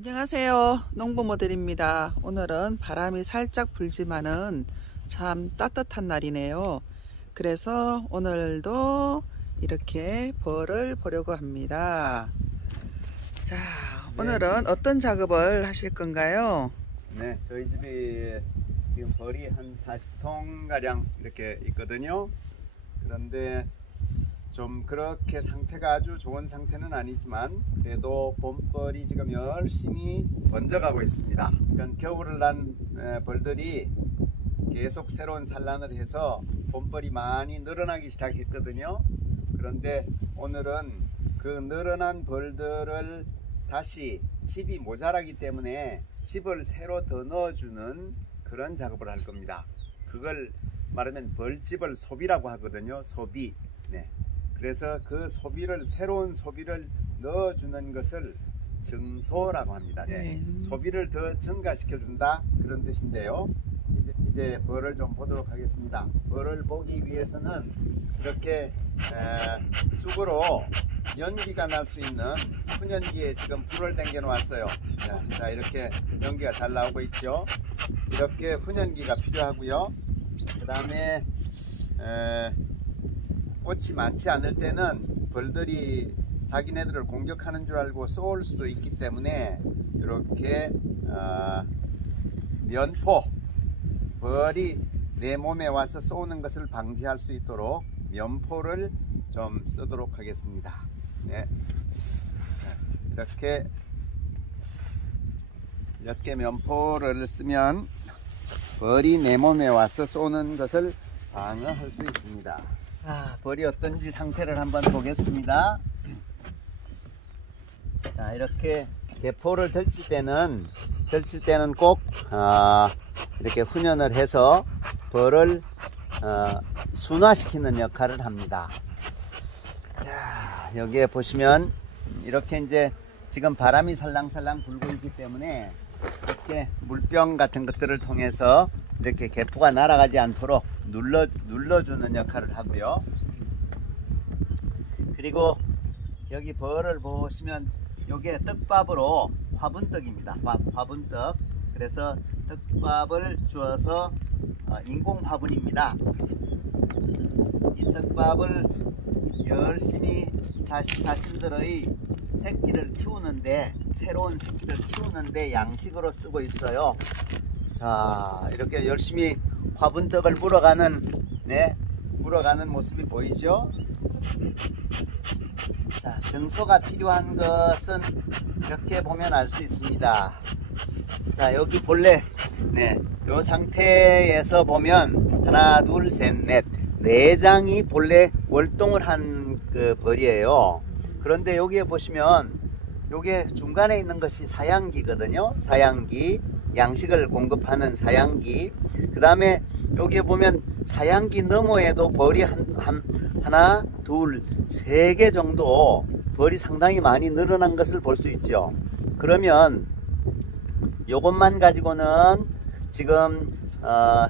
안녕하세요. 농부 모델입니다. 오늘은 바람이 살짝 불지만은 참 따뜻한 날이네요. 그래서 오늘도 이렇게 벌을 보려고 합니다. 자, 오늘은 어떤 작업을 하실 건가요? 네, 저희 집에 지금 벌이 한 40통 가량 이렇게 있거든요. 그런데 좀 그렇게 상태가 아주 좋은 상태는 아니지만 그래도 봄벌이 지금 열심히 번져가고 있습니다. 그러니까 겨울을 난 벌들이 계속 새로운 산란을 해서 봄벌이 많이 늘어나기 시작했거든요. 그런데 오늘은 그 늘어난 벌들을 다시 집이 모자라기 때문에 집을 새로 더 넣어주는 그런 작업을 할 겁니다. 그걸 말하면 벌집을 소비라고 하거든요. 소비. 네. 그래서 그 소비를, 새로운 소비를 넣어주는 것을 증소라고 합니다. 네. 소비를 더 증가시켜준다, 그런 뜻인데요. 이제 벌을 좀 보도록 하겠습니다. 벌을 보기 위해서는 이렇게 쑥으로 연기가 날 수 있는 훈연기에 지금 불을 당겨 놓았어요. 자, 이렇게 연기가 잘 나오고 있죠. 이렇게 훈연기가 필요하고요. 그 다음에 꽃이 많지 않을 때는 벌들이 자기네들을 공격하는 줄 알고 쏘올 수도 있기 때문에 이렇게 면포, 벌이 내 몸에 와서 쏘는 것을 방지할 수 있도록 면포를 좀 쓰도록 하겠습니다. 네. 자, 이렇게 면포를 쓰면 벌이 내 몸에 와서 쏘는 것을 방어할 수 있습니다. 벌이 어떤지 상태를 한번 보겠습니다. 자, 이렇게 대포를 덜칠 때는 꼭 이렇게 훈연을 해서 벌을 순화시키는 역할을 합니다. 자, 여기에 보시면 이렇게 이제 지금 바람이 살랑살랑 불고 있기 때문에 이렇게 물병 같은 것들을 통해서 이렇게 개포가 날아가지 않도록 눌러주는 역할을 하고요. 그리고 여기 벌을 보시면 요게 떡밥으로 화분떡입니다. 화분떡. 그래서 떡밥을 주어서 인공 화분입니다. 이 떡밥을 열심히 자신들의 새끼를 키우는데, 새로운 새끼를 키우는데 양식으로 쓰고 있어요. 자, 이렇게 열심히 화분떡을 물어가는 모습이 보이죠? 자, 증소가 필요한 것은 이렇게 보면 알 수 있습니다. 자, 여기 본래 요 상태에서 보면 하나, 둘, 셋, 넷, 4장이 본래 월동을 한 그 벌이에요. 그런데 여기에 보시면 요게 중간에 있는 것이 사양기거든요. 사양기, 양식을 공급하는 사양기. 그 다음에 여기에 보면 사양기 너머에도 벌이 하나, 둘, 3개 정도 벌이 상당히 많이 늘어난 것을 볼 수 있죠. 그러면 요것만 가지고는 지금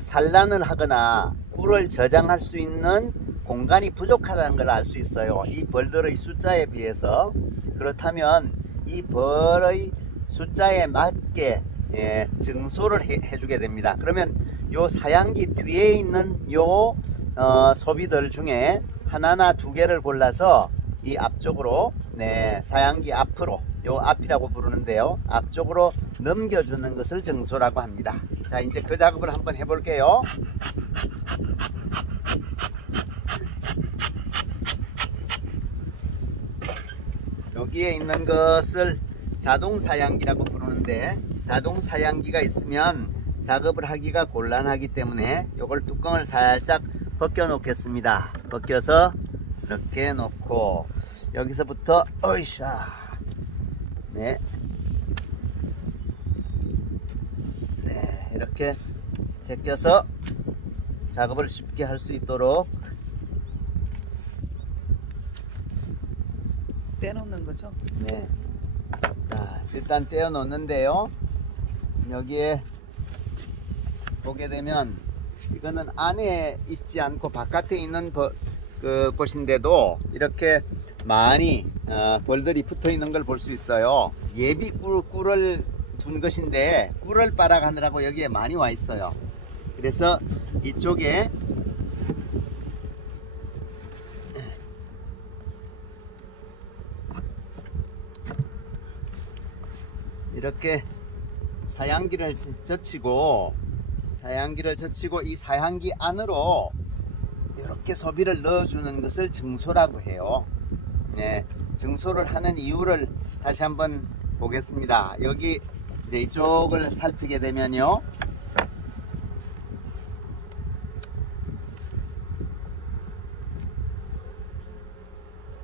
산란을 하거나 꿀을 저장할 수 있는 공간이 부족하다는 걸 알 수 있어요. 이 벌들의 숫자에 비해서. 그렇다면 이 벌의 숫자에 맞게 증소를 해주게 됩니다. 그러면 요 사양기 뒤에 있는 요 소비들 중에 하나나 2개를 골라서 이 앞쪽으로, 사양기 앞으로, 요 앞이라고 부르는데요, 앞쪽으로 넘겨주는 것을 증소라고 합니다. 자, 이제 그 작업을 한번 해볼게요. 여기에 있는 것을 자동 사양기라고 부르는데, 자동 사양기가 있으면 작업을 하기가 곤란하기 때문에 요걸 뚜껑을 살짝 벗겨 놓겠습니다. 벗겨서 이렇게 놓고 여기서부터 어이샤, 이렇게 제껴서 작업을 쉽게 할 수 있도록 떼놓는 거죠? 네. 자, 일단 떼어 놓는데요, 여기에 보게 되면 이거는 안에 있지 않고 바깥에 있는 곳인데도 이렇게 많이 벌들이 붙어 있는 걸 볼 수 있어요. 예비 꿀을 둔 것인데 꿀을 빨아가느라고 여기에 많이 와 있어요. 그래서 이쪽에 이렇게 사양기를 젖히고 이 사양기 안으로 이렇게 소비를 넣어주는 것을 증소라고 해요. 네, 증소를 하는 이유를 다시 한번 보겠습니다. 여기 이제 이쪽을 살피게 되면요,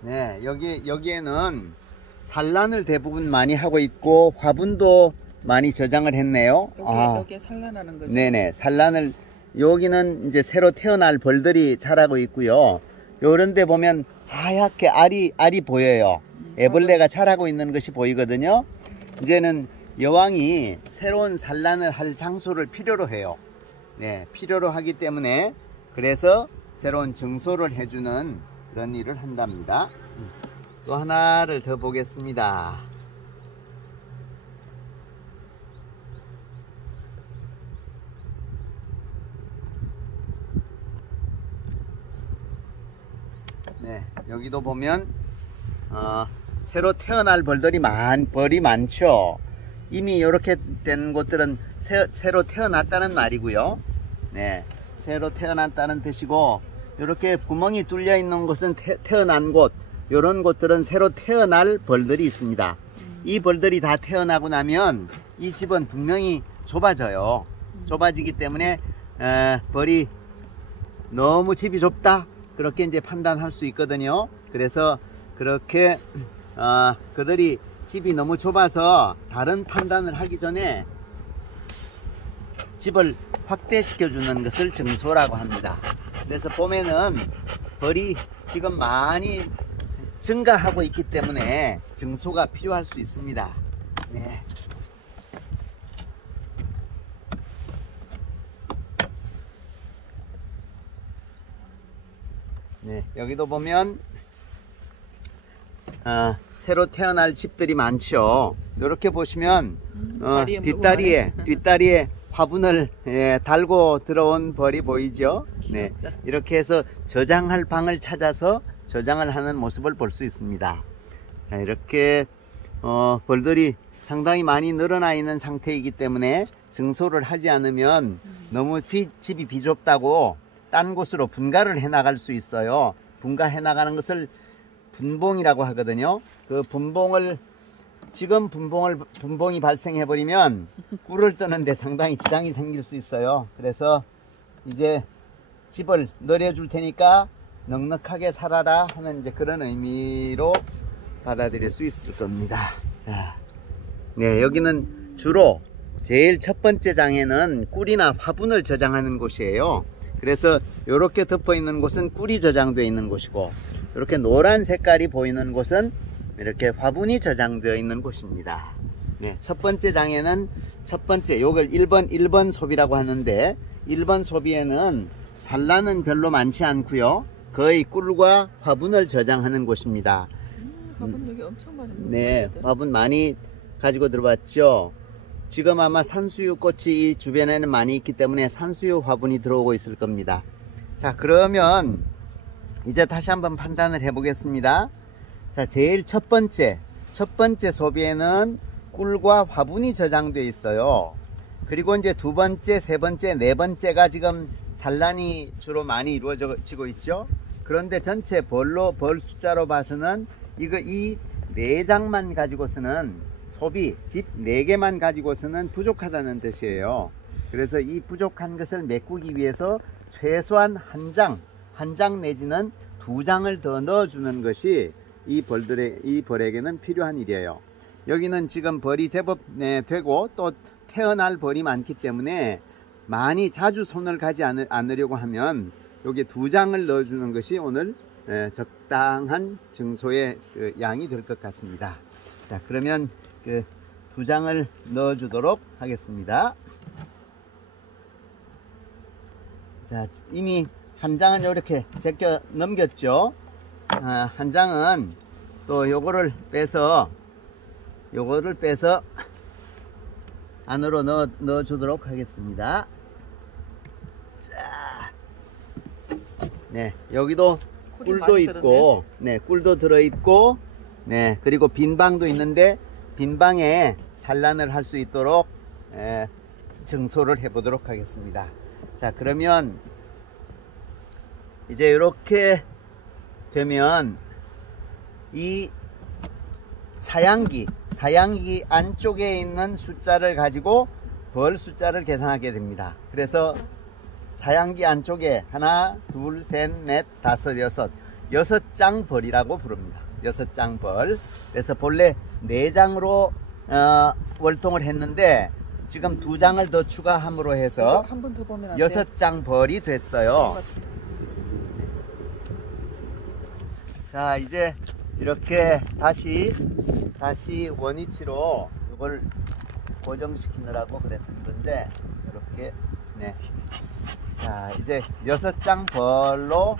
네, 여기에는 산란을 대부분 많이 하고 있고 화분도 많이 저장을 했네요. 여기에 산란하는 거죠? 네네, 산란을. 여기는 이제 새로 태어날 벌들이 자라고 있고요. 요런 데 보면 하얗게 알이 보여요. 애벌레가 자라고 있는 것이 보이거든요. 이제는 여왕이 새로운 산란을 할 장소를 필요로 해요. 네, 필요로 하기 때문에 그래서 새로운 증소를 해주는 그런 일을 한답니다. 또 하나를 더 보겠습니다. 네, 여기도 보면 새로 태어날 벌이 많죠. 이미 이렇게 된 곳들은 새로 태어났다는 말이고요. 네, 새로 태어났다는 뜻이고, 이렇게 구멍이 뚫려 있는 곳은 태어난 곳, 이런 곳들은 새로 태어날 벌들이 있습니다. 이 벌들이 다 태어나고 나면 이 집은 분명히 좁아져요. 좁아지기 때문에 벌이 너무 집이 좁다, 그렇게 이제 판단할 수 있거든요. 그래서 그렇게 그들이 집이 너무 좁아서 다른 판단을 하기 전에 집을 확대시켜 주는 것을 증소라고 합니다. 그래서 보면은 벌이 지금 많이 증가하고 있기 때문에 증소가 필요할 수 있습니다. 네. 네, 여기도 보면 새로 태어날 집들이 많죠. 이렇게 보시면 뒷다리에 화분을 달고 들어온 벌이 보이죠. 네, 이렇게 해서 저장할 방을 찾아서 저장을 하는 모습을 볼 수 있습니다. 자, 이렇게 벌들이 상당히 많이 늘어나 있는 상태이기 때문에 증소를 하지 않으면 너무 집이 비좁다고 딴 곳으로 분가를 해 나갈 수 있어요. 분가해 나가는 것을 분봉이라고 하거든요. 그 분봉이 발생해 버리면 꿀을 뜨는데 상당히 지장이 생길 수 있어요. 그래서 이제 집을 늘려줄 테니까 넉넉하게 살아라 하는 이제 그런 의미로 받아들일 수 있을 겁니다. 자, 네, 여기는 주로 제일 첫 번째 장에는 꿀이나 화분을 저장하는 곳이에요. 그래서 이렇게 덮어 있는 곳은 꿀이 저장되어 있는 곳이고, 이렇게 노란 색깔이 보이는 곳은 이렇게 화분이 저장되어 있는 곳입니다. 네, 첫 번째 장에는 요걸 1번 소비라고 하는데, 1번 소비에는 산란은 별로 많지 않고요. 거의 꿀과 화분을 저장하는 곳입니다. 화분 여기 엄청 많은 거. 네, 화분 많이 가지고 들어왔죠. 지금 아마 산수유 꽃이 이 주변에는 많이 있기 때문에 산수유 화분이 들어오고 있을 겁니다. 자, 그러면 이제 다시 한번 판단을 해 보겠습니다. 자, 제일 첫 번째 소비에는 꿀과 화분이 저장되어 있어요. 그리고 이제 두 번째, 세 번째, 네 번째가 지금 산란이 주로 많이 이루어지고 있죠. 그런데 전체 벌 숫자로 봐서는 이 4장만 가지고서는 집 4개만 가지고서는 부족하다는 뜻이에요. 그래서 이 부족한 것을 메꾸기 위해서 최소한 한 장 내지는 2장을 더 넣어주는 것이 이 벌에게는 필요한 일이에요. 여기는 지금 벌이 제법 되고 또 태어날 벌이 많기 때문에 많이 자주 손을 가지 않으려고 하면 여기 2장을 넣어주는 것이 오늘 적당한 증소의 양이 될 것 같습니다. 자, 그러면 2장을 넣어주도록 하겠습니다. 자, 이미 한 장은 이렇게 제껴 넘겼죠. 한 장은 또 요거를 빼서 안으로 넣어 주도록 하겠습니다. 자, 네, 여기도 꿀도 있고, 네, 꿀도 들어있고, 네, 그리고 빈 방도 있는데 빈 방에 산란을 할 수 있도록 증소를 해 보도록 하겠습니다. 자, 그러면 이제 이렇게 되면 이 사양기 안쪽에 있는 숫자를 가지고 벌 숫자를 계산하게 됩니다. 그래서 사양기 안쪽에 하나, 둘, 셋, 넷, 다섯, 여섯 장 벌이라고 부릅니다. 6장 벌. 그래서 본래 4장으로 월통을 했는데 지금 2장을 더 추가함으로 해서 한 번 더 보면 안 돼요? 6장 벌이 됐어요. 자, 이제 이렇게 다시 원위치로 이걸 고정시키느라고 그랬던 건데 이렇게, 네. 자, 이제 6장 벌로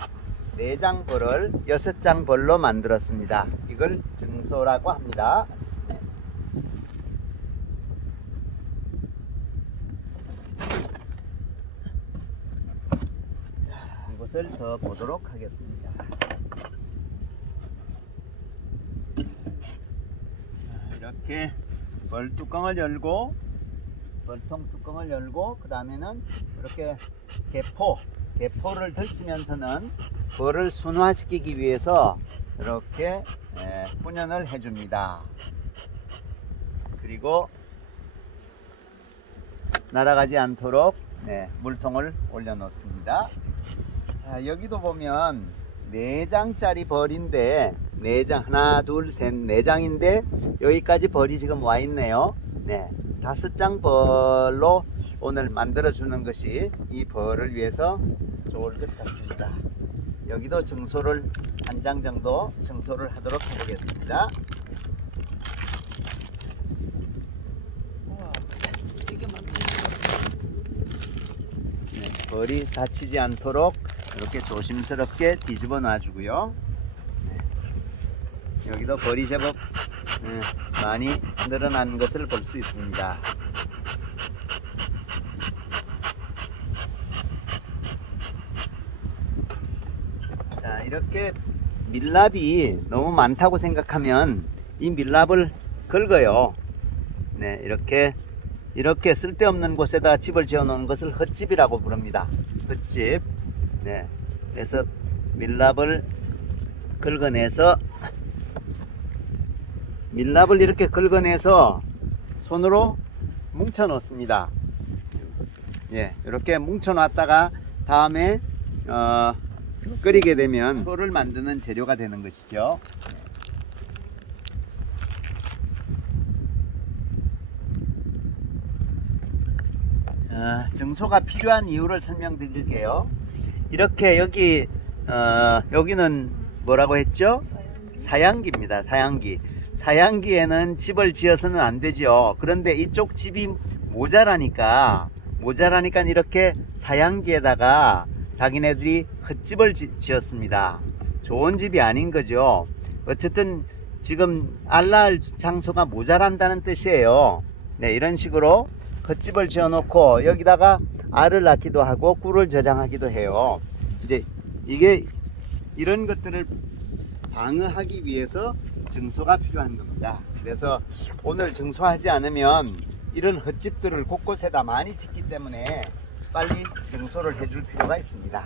4장 벌을 6장 벌로 만들었습니다. 이걸 증소라고 합니다. 네. 자, 이것을 더 보도록 하겠습니다. 자, 이렇게 벌뚜껑을 열고 벌통 뚜껑을 열고 그 다음에는 이렇게 개포를 덜치면서는 벌을 순화시키기 위해서 이렇게 훈연을 해줍니다. 그리고 날아가지 않도록 물통을 올려 놓습니다. 자, 여기도 보면 4장짜리 벌인데 4장, 하나, 둘, 셋, 4장인데 여기까지 벌이 지금 와 있네요. 네, 5장 벌로 오늘 만들어 주는 것이 이 벌을 위해서 좋을 것 같습니다. 여기도 증소를 한 장 정도 증소를 하도록 해보겠습니다. 우와, 되게 많네. 네, 벌이 다치지 않도록 이렇게 조심스럽게 뒤집어 놔주고요. 네, 여기도 벌이 제법 많이 늘어난 것을 볼 수 있습니다. 자, 이렇게 밀랍이 너무 많다고 생각하면 이 밀랍을 긁어요. 네, 이렇게 쓸데없는 곳에다 집을 지어 놓은 것을 헛집이라고 부릅니다. 헛집. 네, 그래서 밀랍을 긁어내서 손으로 뭉쳐 놓습니다. 예, 이렇게 뭉쳐 놨다가 다음에 끓이게 되면 소를 만드는 재료가 되는 것이죠. 증소가 필요한 이유를 설명드릴게요. 이렇게 여기는 뭐라고 했죠? 사양기입니다. 사양기에는 집을 지어서는 안 되죠. 그런데 이쪽 집이 모자라니까 이렇게 사양기에다가 자기네들이 헛집을 지었습니다. 좋은 집이 아닌 거죠. 어쨌든 지금 알라할 장소가 모자란다는 뜻이에요. 네, 이런 식으로 헛집을 지어 놓고 여기다가 알을 낳기도 하고 꿀을 저장하기도 해요. 이제 이런 것들을 방어하기 위해서 증소가 필요한 겁니다. 그래서 오늘 증소하지 않으면 이런 헛집들을 곳곳에다 많이 짓기 때문에 빨리 증소를 해줄 필요가 있습니다.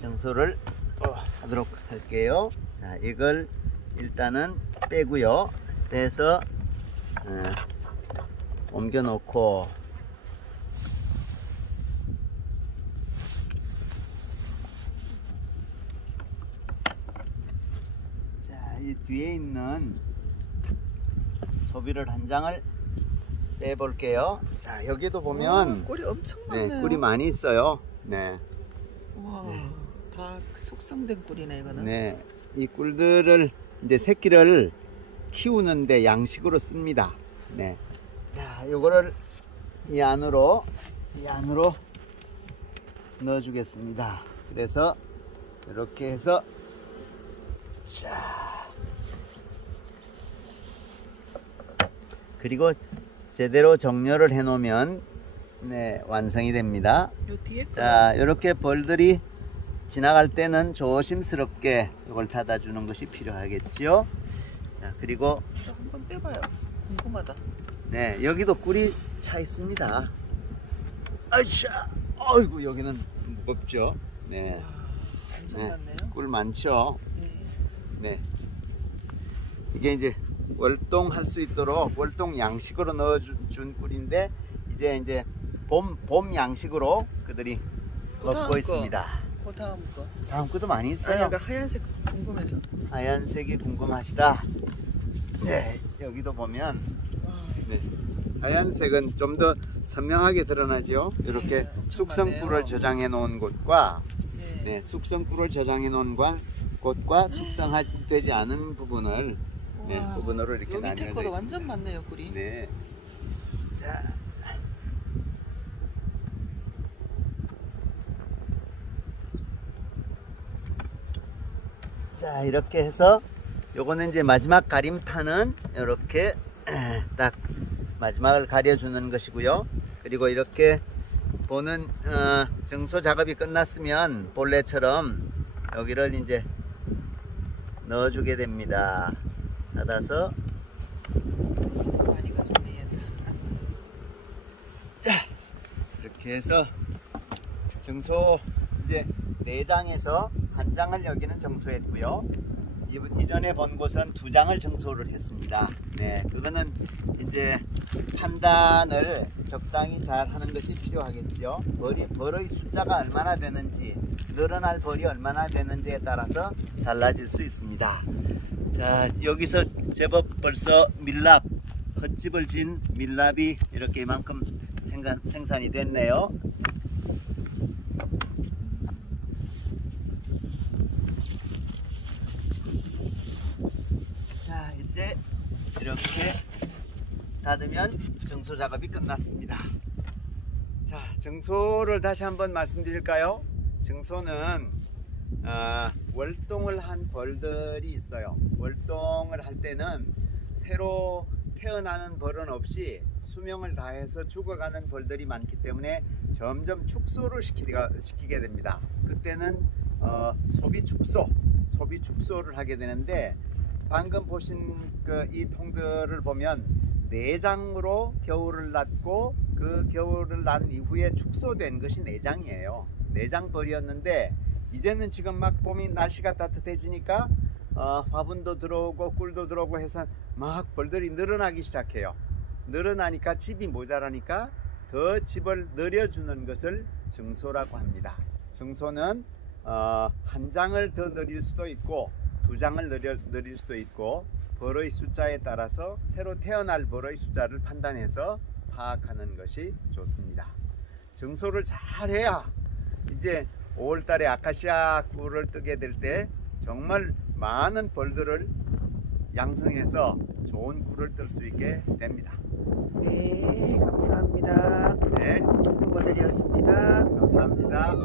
증소를 하도록 할게요. 자, 이걸 일단은 빼고요. 빼서 옮겨 놓고 자, 이 뒤에 있는 소비를 한 장을 빼 볼게요. 자, 여기도 보면 꿀이 엄청 많네요. 네, 꿀이 많이 있어요. 네. 와, 네. 다 숙성된 꿀이네 이거는. 네, 이 꿀들을 이제 새끼를 키우는데 양식으로 씁니다. 네, 자, 요거를 이 안으로 넣어 주겠습니다. 그래서 이렇게 해서 자, 그리고 제대로 정렬을 해 놓으면 네, 완성이 됩니다. 요 뒤에 거. 자, 이렇게 벌들이 지나갈 때는 조심스럽게 이걸 닫아 주는 것이 필요하겠죠. 자, 그리고 한번 빼봐요. 궁금하다. 네, 여기도 꿀이 차 있습니다. 아이샤, 아이고 여기는 무겁죠. 네, 와, 완전 네, 많네요. 꿀 많죠. 네. 네, 이게 이제 월동할 수 있도록 월동 양식으로 넣어준 꿀인데 이제 봄 양식으로 그들이 그 다음 먹고 거. 있습니다. 그 다음 거. 다음 것도 많이 아니, 있어요. 그러니까 하얀색 궁금해서. 하얀색이 궁금하시다. 네, 여기도 보면 와, 네, 하얀색은 좀 더 선명하게 드러나죠. 이렇게 네, 엄청 숙성꿀을 많네요. 저장해 놓은 곳과 네. 네, 숙성꿀을 저장해 놓은 곳과 숙성되지 않은 부분을 네, 와, 부분으로 이렇게 요 밑에 나뉘어져 거도 있습니다. 완전 많네요, 꿀이. 네. 자, 자, 이렇게 해서 요거는 이제 마지막 가림판은 이렇게 딱 마지막을 가려주는 것이고요. 그리고 이렇게 보는 정소 작업이 끝났으면 본래처럼 여기를 이제 넣어주게 됩니다. 닫아서 많이 가졌네, 얘들. 자, 이렇게 해서 정소 이제 4장에서 1장을 여기는 정소했고요. 이전에 본 곳은 2장을 정소를 했습니다. 네, 그거는 이제 판단을 적당히 잘 하는 것이 필요하겠죠. 벌의 숫자가 얼마나 되는지, 늘어날 벌이 얼마나 되는지에 따라서 달라질 수 있습니다. 자, 여기서 제법 벌써 밀랍, 헛집을 진 밀랍이 이렇게 이만큼 생산이 됐네요. 자, 이제 이렇게 닫으면 정소 작업이 끝났습니다. 자, 정소를 다시 한번 말씀드릴까요? 정소는 월동을 한 벌들이 있어요. 월동을 할 때는 새로 태어나는 벌은 없이 수명을 다해서 죽어가는 벌들이 많기 때문에 점점 축소를 시키게 됩니다. 그때는 소비 축소를 하게 되는데, 방금 보신 이 통들을 보면 내장으로 겨울을 낳고 그 겨울을 낳은 이후에 축소된 것이 내장이에요. 내장벌이었는데 이제는 지금 막 봄이 날씨가 따뜻해지니까 화분도 들어오고 꿀도 들어오고 해서 막 벌들이 늘어나기 시작해요. 늘어나니까 집이 모자라니까 더 집을 늘려주는 것을 정소라고 합니다. 정소는 한 장을 더 늘릴 수도 있고 2장을 늘릴 수도 있고 벌의 숫자에 따라서 새로 태어날 벌의 숫자를 판단해서 파악하는 것이 좋습니다. 정소를 잘 해야 이제 5월달에 아카시아 꿀을 뜨게 될 때 정말 많은 벌들을 양성해서 좋은 꿀을 뜰 수 있게 됩니다. 네, 감사합니다. 네, 모델이었습니다. 감사합니다.